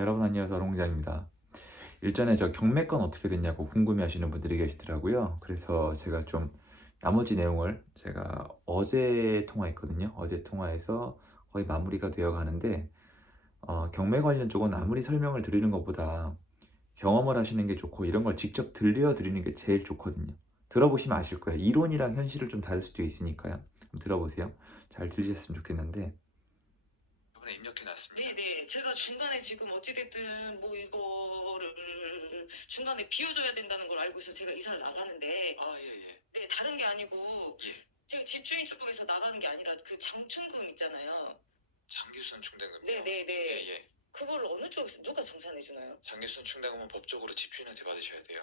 여러분 안녕하세요. 롱기자입니다. 일전에 저 경매건 어떻게 됐냐고 궁금해하시는 분들이 계시더라고요. 그래서 제가 좀 나머지 내용을 제가 어제 통화했거든요. 어제 통화해서 거의 마무리가 되어 가는데 경매 관련 쪽은 아무리 설명을 드리는 것보다 경험을 하시는 게 좋고 이런 걸 직접 들려드리는 게 제일 좋거든요. 들어보시면 아실 거예요. 이론이랑 현실은 좀 다를 수도 있으니까요. 한번 들어보세요. 잘 들리셨으면 좋겠는데 이번에 입력해 놨습니다. 네네. 제가 중간에 지금 어찌됐든 뭐 이거를 중간에 비워줘야 된다는 걸 알고서 제가 이사를 나가는데, 아, 예, 예. 네, 다른 게 아니고, 예. 제가 집주인 쪽에서 나가는 게 아니라 그 장충금 있잖아요. 장기수선 충당금이요? 네네네. 예, 예. 그걸 어느 쪽에서 누가 정산해 주나요? 장기수선 충당금은 법적으로 집주인한테 받으셔야 돼요.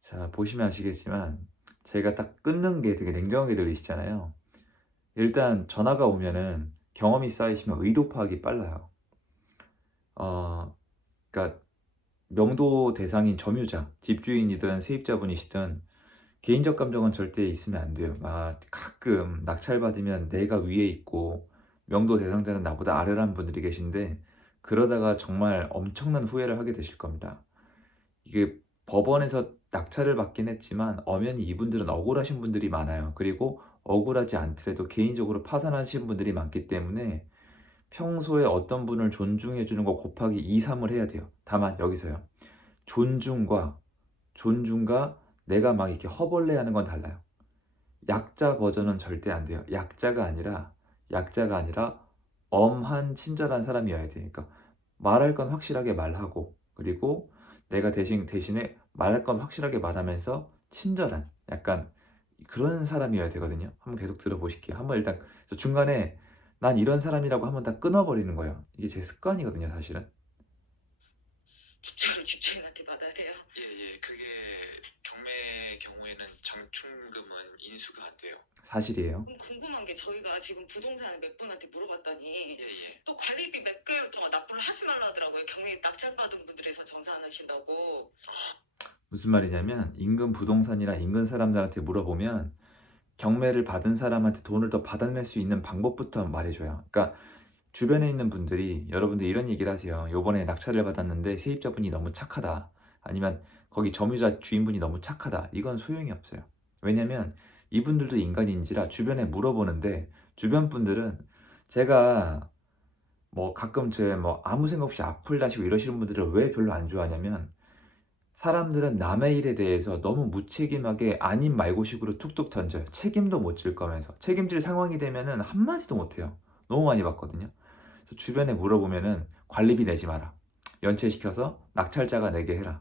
자, 보시면 아시겠지만 제가 딱 끊는 게 되게 냉정하게 들리시잖아요. 일단 전화가 오면은 경험이 쌓이시면 의도 파악이 빨라요. 그러니까 명도 대상인 점유자, 집주인이든 세입자분이시든 개인적 감정은 절대 있으면 안 돼요. 가끔 낙찰받으면 내가 위에 있고 명도 대상자는 나보다 아래라는 분들이 계신데 그러다가 정말 엄청난 후회를 하게 되실 겁니다. 이게 법원에서 낙찰을 받긴 했지만 엄연히 이분들은 억울하신 분들이 많아요. 그리고 억울하지 않더라도 개인적으로 파산하신 분들이 많기 때문에 평소에 어떤 분을 존중해 주는 거 곱하기 2, 3을 해야 돼요. 다만 여기서요. 존중과 내가 막 이렇게 허벌레하는 건 달라요. 약자 버전은 절대 안 돼요. 약자가 아니라 엄한 친절한 사람이어야 돼요. 그러니까 말할 건 확실하게 말하고 그리고 내가 대신에 말할 건 확실하게 말하면서 친절한 약간 그런 사람이어야 되거든요. 한번 계속 들어보실게요. 한번 일단 그래서 중간에 난 이런 사람이라고 한번 다 끊어버리는 거예요. 이게 제 습관이거든요, 사실은. 축적을 집주인한테 받아야 돼요. 예, 예. 그게 경매 경우에는 장충금은 인수가 안 돼요. 사실이에요. 그럼 궁금한 게 저희가 지금 부동산을 몇 분한테 물어봤더니 예, 예. 또 관리비 몇 개월 동안 납부를 하지 말라 하더라고요. 경매 낙찰받은 분들에서 정산하신다고. 무슨 말이냐면 인근 부동산이나 인근 사람들한테 물어보면 경매를 받은 사람한테 돈을 더 받아낼 수 있는 방법부터 말해줘요. 그러니까 주변에 있는 분들이 여러분들 이런 얘기를 하세요. 요번에 낙찰을 받았는데 세입자분이 너무 착하다. 아니면 거기 점유자 주인분이 너무 착하다. 이건 소용이 없어요. 왜냐면 이분들도 인간인지라 주변에 물어보는데 주변 분들은 제가 뭐 가끔 제 뭐 아무 생각 없이 악플 다시고 이러시는 분들을 왜 별로 안 좋아하냐면 사람들은 남의 일에 대해서 너무 무책임하게 아님 말고식으로 툭툭 던져요. 책임도 못 질 거면서. 책임질 상황이 되면은 한마디도 못 해요. 너무 많이 봤거든요. 그래서 주변에 물어보면은 관리비 내지 마라. 연체시켜서 낙찰자가 내게 해라.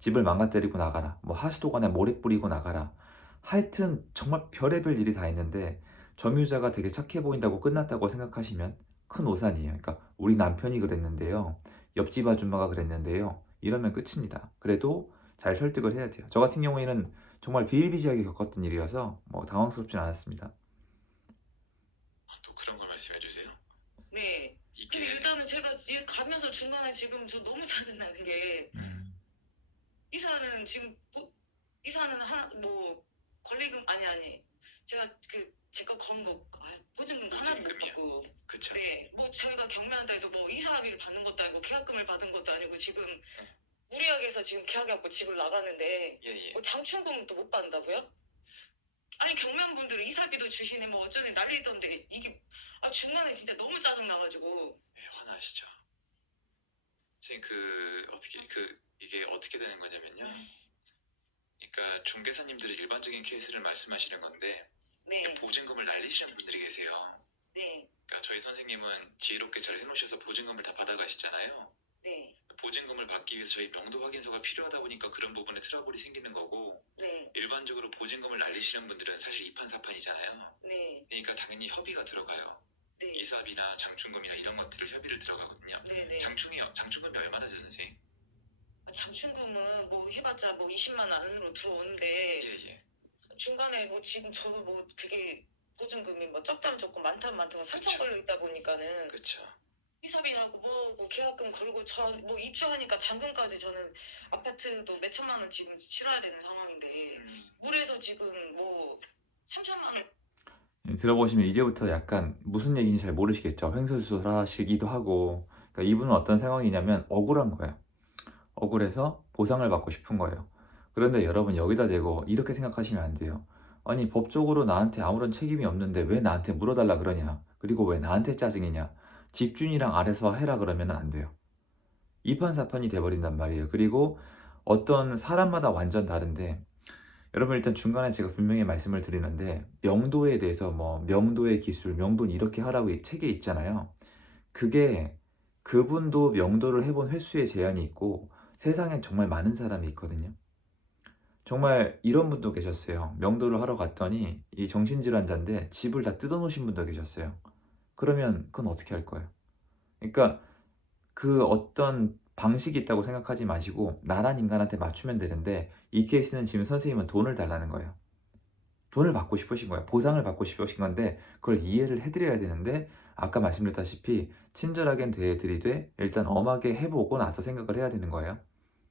집을 망가뜨리고 나가라. 뭐 하수도관에 모래 뿌리고 나가라. 하여튼 정말 별의별 일이 다 있는데 점유자가 되게 착해 보인다고 끝났다고 생각하시면 큰 오산이에요. 그러니까 우리 남편이 그랬는데요. 옆집 아줌마가 그랬는데요. 이러면 끝입니다. 그래도 잘 설득을 해야 돼요. 저 같은 경우에는 정말 비일비재하게 겪었던 일이어서 뭐 당황스럽진 않았습니다. 아, 또 그런 걸 말씀해 주세요. 네. 이게 근데 일단은 제가 뒤에 가면서 중간에 지금 저 너무 짜증나는 게 이사는 지금 이사는 하나 뭐 권리금 아니 제가 그 제 거 건 거 보증금 하나도 못 보증금이요? 받고. 그쵸? 네, 뭐 저희가 경매한다 해도 뭐 이사비를 받는 것도 아니고 계약금을 받은 것도 아니고 지금 무리하게해서 지금 계약해갖고 집을 나가는데 예, 예. 뭐 장충금도 못 받는다고요? 아니 경매한 분들은 이사비도 주시네 뭐 어쩌네 난리던데 이게 중간에 진짜 너무 짜증 나가지고. 네, 화나시죠? 선생님 이게 어떻게 되는 거냐면요. 그러니까 중개사님들의 일반적인 케이스를 말씀하시는 건데 네, 보증금을 날리시는 분들이 계세요. 네, 그러니까 저희 선생님은 지혜롭게 잘 해놓으셔서 보증금을 다 받아가시잖아요. 네, 보증금을 받기 위해서 저희 명도 확인서가 필요하다 보니까 그런 부분에 트러블이 생기는 거고 네, 일반적으로 보증금을 날리시는 분들은 사실 이판사판이잖아요. 네, 그러니까 당연히 협의가 들어가요. 네, 이사비나 장충금이나 이런 것들을 협의를 들어가거든요. 네, 네. 장충금이 얼마나 죠 선생님? 장충금은 뭐 해봤자 뭐 20만 원 안으로 들어오는데 예예. 중간에 뭐 지금 저도 뭐 그게 보증금이 뭐 적다면 적고 많다면 많다고 3천 그쵸. 걸려 있다 보니까는 그렇죠. 이사비하고 뭐 계약금 걸고 저 뭐 입주하니까 잔금까지 저는 아파트도 몇 천만 원 지금 치러야 되는 상황인데 물에서 지금 뭐 3천만 원. 들어보시면 이제부터 약간 무슨 얘기인지 잘 모르시겠죠. 횡설수설 하시기도 하고 그러니까 이분은 어떤 상황이냐면 억울한 거예요. 억울해서 보상을 받고 싶은 거예요. 그런데 여러분 여기다 대고 이렇게 생각하시면 안 돼요. 아니 법적으로 나한테 아무런 책임이 없는데 왜 나한테 물어달라 그러냐. 그리고 왜 나한테 짜증이냐. 집주인이랑 알아서 해라 그러면 안 돼요. 이판사판이 돼버린단 말이에요. 그리고 어떤 사람마다 완전 다른데 여러분 일단 중간에 제가 분명히 말씀을 드리는데 명도에 대해서 뭐 명도의 기술, 명도는 이렇게 하라고 이 책에 있잖아요. 그게 그분도 명도를 해본 횟수의 제한이 있고 세상엔 정말 많은 사람이 있거든요. 정말 이런 분도 계셨어요. 명도를 하러 갔더니 이 정신질환자인데 집을 다 뜯어놓으신 분도 계셨어요. 그러면 그건 어떻게 할 거예요? 그러니까 그 어떤 방식이 있다고 생각하지 마시고 나란 인간한테 맞추면 되는데 이 케이스는 지금 선생님은 돈을 달라는 거예요. 돈을 받고 싶으신 거예요. 보상을 받고 싶으신 건데 그걸 이해를 해드려야 되는데 아까 말씀드렸다시피 친절하게 대해드리되 일단 엄하게 해보고 나서 생각을 해야 되는 거예요.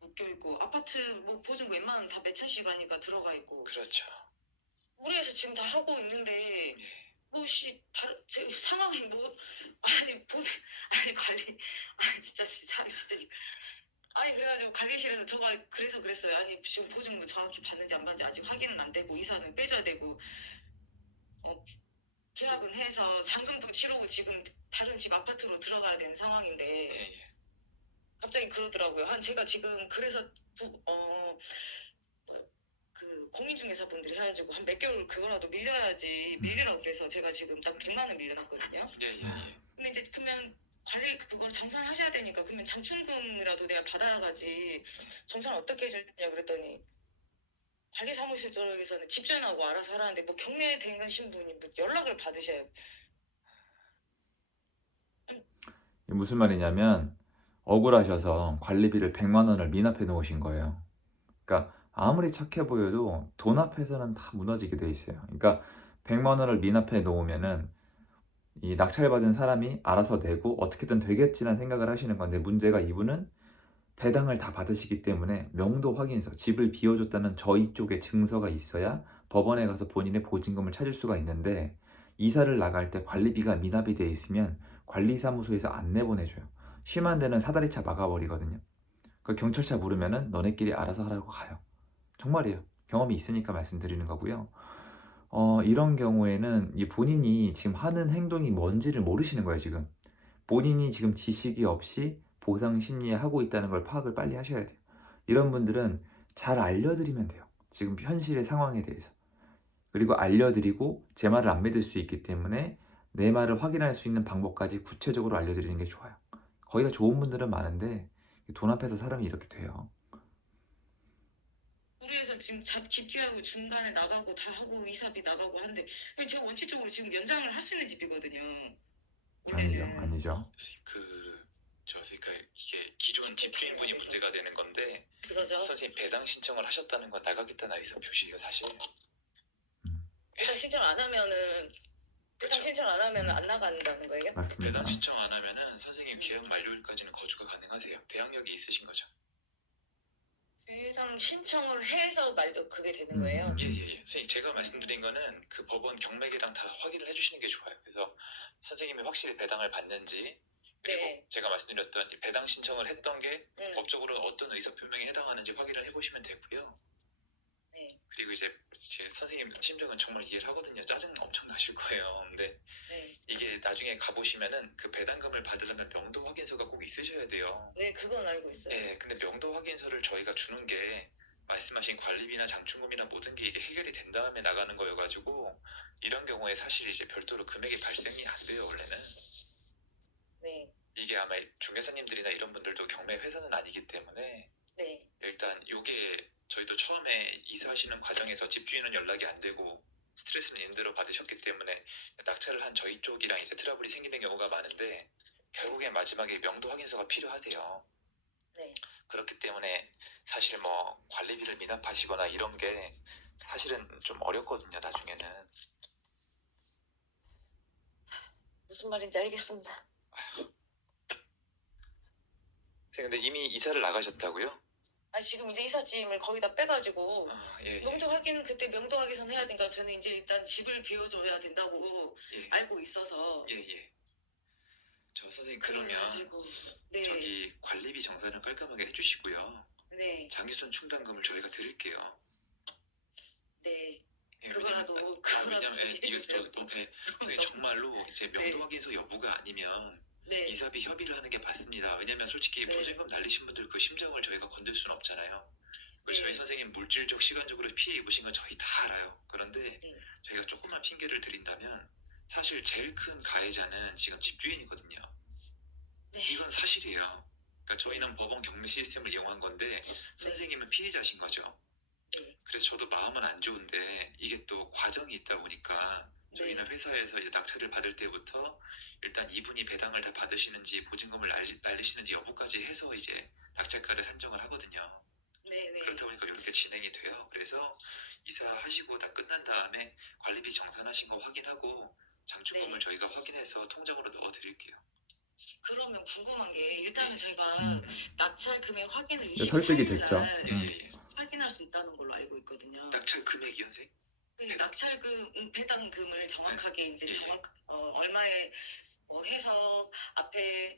묶여 있고 아파트 뭐 보증금 웬만하면 다 몇 천씩 하니까 들어가 있고 그렇죠. 우리에서 지금 다 하고 있는데 예. 뭐씨 제 상황이 뭐 아니 보증 아니 관리 아니 진짜 아니 그래가지고 관리실에서 저가 그래서 그랬어요. 아니 지금 보증금 정확히 받는지 안 받는지 아직 확인은 안 되고 이사는 빼줘야 되고 계약은 해서 잔금도 치르고 지금 다른 집 아파트로 들어가야 되는 상황인데 예, 예. 갑자기 그러더라고요. 제가 지금 그래서 그 공인중개사분들이 해가지고 한 몇 개월 그거라도 밀려야지 밀리라고 그래서 제가 지금 딱 100만 원 밀려놨거든요. 예, 예, 예. 근데 이제 그러면 관리 그걸 정산하셔야 되니까 그러면 장충금이라도 내가 받아가지 정산 어떻게 해주냐 그랬더니 관리사무실 쪽에서는 집주인하고 알아서 하라는데 뭐 경매된 신분이 뭐 연락을 받으셔야 이게 무슨 말이냐면 억울하셔서 관리비를 100만 원을 미납해 놓으신 거예요. 그러니까 아무리 착해 보여도 돈 앞에서는 다 무너지게 돼 있어요. 그러니까 100만 원을 미납해 놓으면은 이 낙찰받은 사람이 알아서 내고 어떻게든 되겠지라는 생각을 하시는 건데 문제가 이분은 배당을 다 받으시기 때문에 명도 확인서, 집을 비워줬다는 저희 쪽에 증서가 있어야 법원에 가서 본인의 보증금을 찾을 수가 있는데 이사를 나갈 때 관리비가 미납이 돼 있으면 관리사무소에서 안 내보내줘요. 심한 데는 사다리차 막아버리거든요. 그 경찰차 부르면은 너네끼리 알아서 하라고 가요. 정말이에요. 경험이 있으니까 말씀드리는 거고요. 이런 경우에는 이 본인이 지금 하는 행동이 뭔지를 모르시는 거예요, 지금. 본인이 지금 지식이 없이 보상 심리에 하고 있다는 걸 파악을 빨리 하셔야 돼요. 이런 분들은 잘 알려드리면 돼요. 지금 현실의 상황에 대해서. 그리고 알려드리고 제 말을 안 믿을 수 있기 때문에 내 말을 확인할 수 있는 방법까지 구체적으로 알려드리는 게 좋아요. 거기가 좋은 분들은 많은데 돈 앞에서 사람이 이렇게 돼요. 우리에서 지금 집주하고 중간에 나가고 다 하고 이사비 나가고 하는데 제가 원칙적으로 지금 연장을 할 수 있는 집이거든요. 아니죠, 원래는. 아니죠. 그러니까 이게 기존 집주인분이 문제가 되는 건데 그러죠. 선생님 배당 신청을 하셨다는 건 나가겠다는 의사 표시예요, 사실. 배당 신청 안 하면은 배당 신청 안 하면은 안 나간다는 거예요? 맞습니다. 배당 신청 안 하면은 선생님 계약 만료일까지는 거주가 가능하세요. 대항력이 있으신 거죠. 배당 신청을 해서 그게 되는 거예요? 예. 선생님 제가 말씀드린 거는 그 법원 경매계랑 다 확인을 해주시는 게 좋아요. 그래서 선생님이 확실히 배당을 받는지 그리고 네. 제가 말씀드렸던 이 배당 신청을 했던 게 법적으로 어떤 의사표명에 해당하는지 확인을 해보시면 되고요. 네. 그리고 이제 선생님 심정은 정말 이해를 하거든요. 짜증 엄청 나실 거예요. 근데 네. 이게 나중에 가보시면은 그 배당금을 받으려면 명도 확인서가 꼭 있으셔야 돼요. 네, 그건 알고 있어요. 네, 근데 명도 확인서를 저희가 주는 게 말씀하신 관리비나 장충금이나 모든 게 이게 해결이 된 다음에 나가는 거여가지고 이런 경우에 사실 이제 별도로 금액이 발생이 안 돼요, 원래는. 네. 이게 아마 중개사님들이나 이런 분들도 경매 회사는 아니기 때문에 네. 일단 요게 저희도 처음에 이사하시는 과정에서 집주인은 연락이 안 되고 스트레스는 인대로 받으셨기 때문에 낙찰을 한 저희 쪽이랑 이제 트러블이 생기는 경우가 많은데 결국엔 마지막에 명도 확인서가 필요하세요. 네. 그렇기 때문에 사실 뭐 관리비를 미납하시거나 이런 게 사실은 좀 어렵거든요, 나중에는. 무슨 말인지 알겠습니다. 선생님, 근데 이미 이사를 나가셨다고요? 지금 이제 이삿짐을 거기다 빼가지고 예. 명도 확인 그때 명도 확인선 해야 되니까 저는 이제 일단 집을 비워줘야 된다고 예. 알고 있어서 예. 저 선생님 그러면 그래가지고 네, 저기 관리비 정산을 깔끔하게 해주시고요. 네, 장기순 충당금을 저희가 드릴게요. 네. 예, 그거라도 왜냐면 좀 이게 해주세요. 선생님 정말로 이제 명도 확인서 여부가 아니면 네, 이사비 협의를 하는 게 맞습니다. 왜냐면 솔직히 네. 보증금 날리신 분들 그 심정을 저희가 건들 수는 없잖아요. 그리고 저희 네. 선생님 물질적, 시간적으로 피해 입으신 건 저희 다 알아요. 그런데 네. 저희가 조금만 핑계를 드린다면 사실 제일 큰 가해자는 지금 집주인이거든요. 네. 이건 사실이에요. 그러니까 저희는 법원 경매 시스템을 이용한 건데 선생님은 피해자신 거죠. 네. 그래서 저도 마음은 안 좋은데 이게 또 과정이 있다 보니까 저희는 네. 회사에서 이제 낙찰을 받을 때부터 일단 이분이 배당을 다 받으시는지 보증금을 날리시는지 여부까지 해서 이제 낙찰가를 산정을 하거든요. 네. 그렇다 보니까 이렇게 진행이 돼요. 그래서 이사하시고 다 끝난 다음에 관리비 정산하신 거 확인하고 장충금을 네. 저희가 확인해서 통장으로 넣어드릴게요. 그러면 궁금한 게 일단은 저희가 음. 낙찰 금액 확인을 네, 설득이 24일 됐죠. 날 예. 확인할 수 있다는 걸로 알고 있거든요. 낙찰 금액이요, 선생님? 그 낙찰금 배당금을 정확하게 이제 예. 얼마에 해서 앞에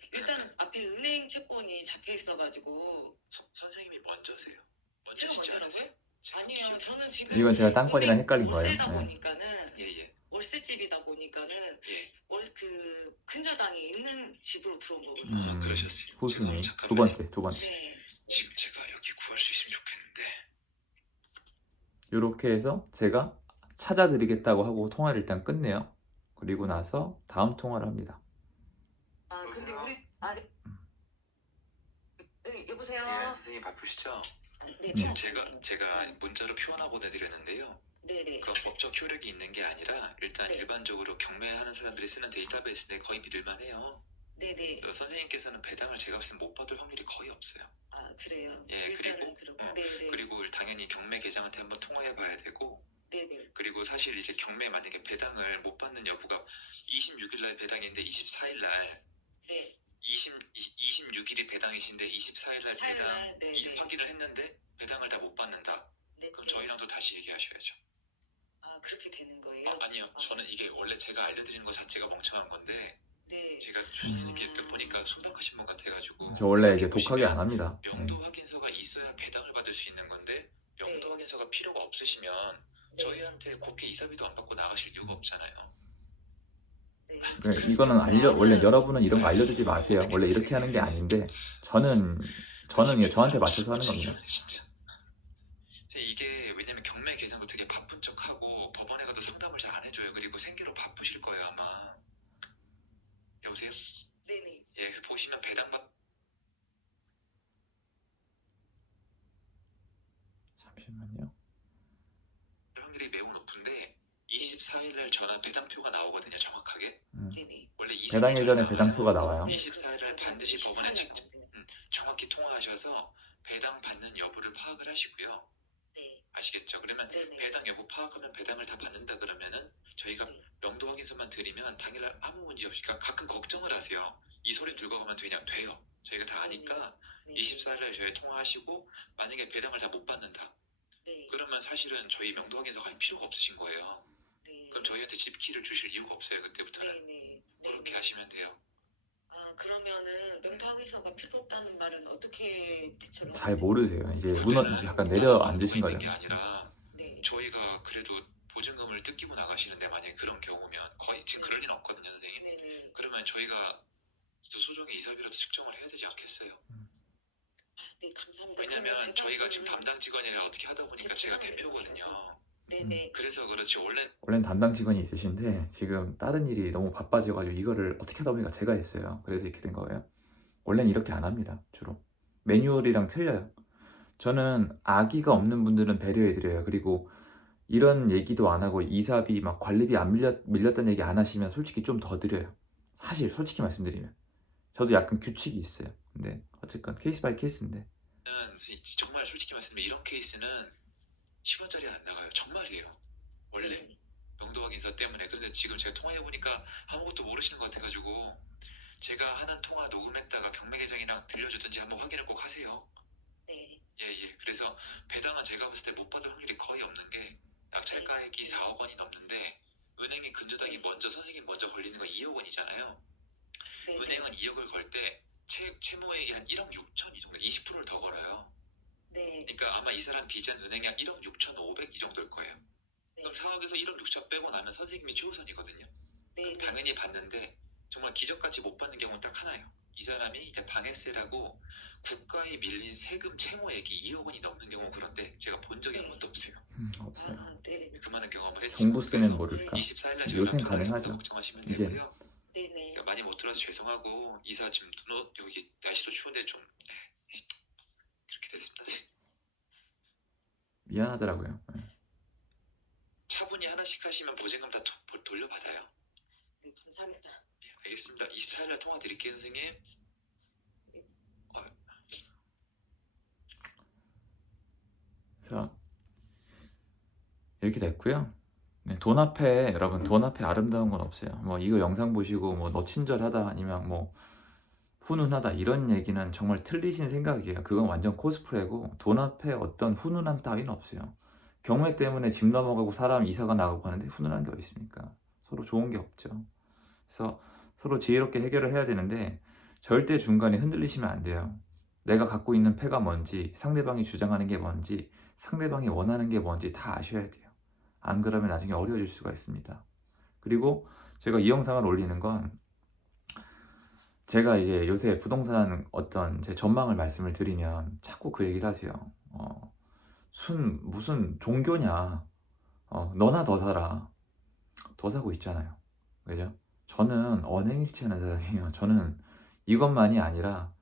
은행 채권이 잡혀 있어가지고 선생님이 먼저세요. 제가 먼저시지 먼저라고요? 않으세요? 제가 아니요, 기억- 저는 지금 이건 제가 땅벌이랑 은행 헷갈린 거예요. 월세다 네. 보니까는 예. 월세집이다 보니까는 예. 그 근저당이 있는 집으로 들어온 거거든요. 아, 그러셨어요. 호순이 잠깐만요. 두 번째. 네, 지금 제가 여기 구할 수 있으면 좋겠는데. 이렇게 해서 제가 찾아드리겠다고 하고 통화를 일단 끝내요. 그리고 나서 다음 통화를 합니다. 아 근데 여보세요? 우리 네, 여보세요. 예, 선생님 바쁘시죠? 네, 네. 제가 문자로 표현하 보내드렸는데요. 네네. 그건 법적 효력이 있는 게 아니라 일단 네. 일반적으로 경매하는 사람들이 쓰는 데이터베이스인데 거의 믿을만해요. 네네. 선생님께서는 배당을 제가 봤을 때 못 받을 확률이 거의 없어요. 아 그래요. 예, 일단은 그리고, 그렇고. 네네. 그리고 당연히 경매 계장한테 한번 통화해봐야 되고, 네네. 그리고 사실 이제 경매 만약에 배당을 못 받는 여부가 26일날 배당인데 24일날 네. 26일이 배당이신데 24일날 배당 차일날 네네. 확인을 했는데 배당을 다 못 받는다. 네. 그럼 저희랑도 다시 얘기하셔야죠. 아 그렇게 되는 거예요? 아니요. 저는 이게 원래 제가 알려드리는 것 자체가 멍청한 건데 네. 제가 교수님께 듣 보니까 순박하신 분 같아가지고 저 원래 이제 보시면 독하게 안 합니다. 명도 확인서가 있어야 배당을 받을 수 있는 건데 명도 네. 확인서가 필요가 없으시면 네. 저희한테 곱게 이사비도 안 받고 나가실 이유가 없잖아요. 네. 그러니까 이거는 원래 여러분은 이런 거 알려주지 마세요. 원래 이렇게 하는 게 아닌데 저는 이게 저한테 맞춰서 하는 겁니다. 진짜. 이게 왜냐면 경매 계장도 되게 바쁜 척하고 법원에 가도 상담을 잘 안 해줘요. 그리고 생계로 바쁘실 거예요 아마. 여보세요? 네네. 예, 그래서 보시면 잠시만요. 확률이 매우 높은데 24일날 전화 배당표가 나오거든요 정확하게. 네네. 원래 배당 예전에 배당표가 나와요. 24일날 반드시 법원에 정확히 통화하셔서 배당 받는 여부를 파악을 하시고요. 네. 아시겠죠? 그러면 네네. 배당 여부 파악하면 배당을 다 받는다 그러면은 저희가 네. 명도 확인서만 드리면 당일날 아무 문제 없이 가끔 걱정을 하세요. 이 소리 들고 가면 되냐? 돼요. 저희가 다 아니까 네. 24일날 저희 통화하시고 만약에 배당을 다 못 받는다. 네. 그러면 사실은 저희 명도 확인서가 할 필요가 없으신 거예요. 네. 그럼 저희한테 집키를 주실 이유가 없어요. 그때부터는. 네네. 그렇게 하시면 돼요. 아 그러면은 명도 확인서가 필요 없다는 말은 어떻게 대처를? 잘 모르세요. 이제 그때는 약간 내려앉으신 있는 거죠. 게 아니라 네. 저희가 그래도 보증금을 뜯기고 나가시는데 만약에 그런 경우면 거의 지금 그럴 리는 없거든요, 선생님. 네네. 그러면 저희가 소정의 이사비라도 측정을 해야 되지 않겠어요? 네 감사합니다. 왜냐면 그러면 저희가 지금 제가 담당 직원이라 어떻게 하다 보니까 제가 대표거든요. 네네. 그래서 그렇지 원래는 담당 직원이 있으신데 지금 다른 일이 너무 바빠져가지고 이거를 어떻게 하다 보니까 제가 했어요. 그래서 이렇게 된 거예요. 원래는 이렇게 안 합니다. 주로 매뉴얼이랑 틀려요. 저는 아기가 없는 분들은 배려해드려요. 그리고 이런 얘기도 안 하고 이사비 막 관리비 안 밀렸다는 얘기 안 하시면 솔직히 좀 더 드려요. 사실 솔직히 말씀드리면 저도 약간 규칙이 있어요. 근데 어쨌건 케이스 바이 케이스인데 정말 솔직히 말씀드리면 이런 케이스는 10원짜리 안 나가요. 정말이에요. 원래 명도 확인서 때문에. 그런데 지금 제가 통화해보니까 아무것도 모르시는 것 같아가지고 제가 하는 통화 녹음했다가 경매 계장이랑 들려주든지 한번 확인을 꼭 하세요. 네. 예. 그래서 배당은 제가 봤을 때 못 받을 확률이 거의 없는 게 낙찰가액이 4억 원이 넘는데 은행이 근저당이 선생님 먼저 걸리는 거 2억 원이잖아요. 네. 은행은 2억을 걸 때 채무액이 한 1억 6천 이 정도, 20%를 더 걸어요. 네. 그러니까 아마 이 사람 빚은 은행에 한 1억 6천 5백 이 정도일 거예요. 네. 그럼 4억에서 1억 6천 빼고 나면 선생님이 최우선이거든요. 네. 당연히 받는데 정말 기적같이 못 받는 경우는 딱 하나예요. 이 사람이 이제 방해세라고 국가에 밀린 세금 채무액이 2억 원이 넘는 경우, 그런데 제가 본 적이 한 번도 없어요. 없어요. 네. 그 많은 경험을 했죠. 종부세는 모를까? 24일날 저희가 요새는 전화해서 가능하죠. 걱정하시면 이제. 되고요. 네네. 그러니까 많이 못 들어서 죄송하고, 이사 지금 여기 날씨도 추운데 좀 그렇게 됐습니다. 미안하더라고요. 차분히 하나씩 하시면 보증금 다 돌려받아요. 네, 감사합니다. 알겠습니다. 24일날 통화 드릴게요, 선생님. 그래서 이렇게 됐고요. 네, 돈 앞에 여러분, 돈 앞에 아름다운 건 없어요. 뭐 이거 영상 보시고 뭐 너 친절하다 아니면 뭐 훈훈하다 이런 얘기는 정말 틀리신 생각이에요. 그건 완전 코스프레고, 돈 앞에 어떤 훈훈함 따위는 없어요. 경매 때문에 집 넘어가고 사람 이사가 나가고 하는데 훈훈한 게 어디 있습니까? 서로 좋은 게 없죠. 그래서 서로 지혜롭게 해결을 해야 되는데 절대 중간에 흔들리시면 안 돼요. 내가 갖고 있는 패가 뭔지, 상대방이 주장하는 게 뭔지, 상대방이 원하는 게 뭔지 다 아셔야 돼요. 안 그러면 나중에 어려워질 수가 있습니다. 그리고 제가 이 영상을 올리는 건, 제가 이제 요새 부동산 어떤 제 전망을 말씀을 드리면 자꾸 그 얘기를 하세요. 무슨 종교냐? 너나 더 사라. 더 사고 있잖아요. 그죠? 저는 언행일치하는 사람이에요. 저는 이것만이 아니라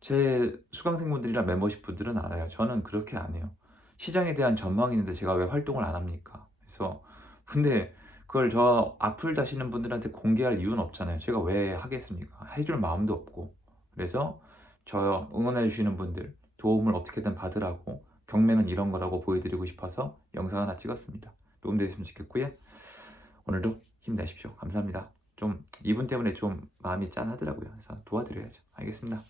제 수강생분들이랑 멤버십 분들은 알아요. 저는 그렇게 안 해요. 시장에 대한 전망이 있는데 제가 왜 활동을 안 합니까? 그래서 근데 그걸 저 앞을 다시는 분들한테 공개할 이유는 없잖아요. 제가 왜 하겠습니까? 해줄 마음도 없고. 그래서 저 응원해 주시는 분들 도움을 어떻게든 받으라고, 경매는 이런 거라고 보여드리고 싶어서 영상 하나 찍었습니다. 도움되셨으면 좋겠고요. 오늘도 힘내십시오. 감사합니다. 좀 이분 때문에 좀 마음이 짠하더라고요. 그래서 도와드려야죠. 알겠습니다.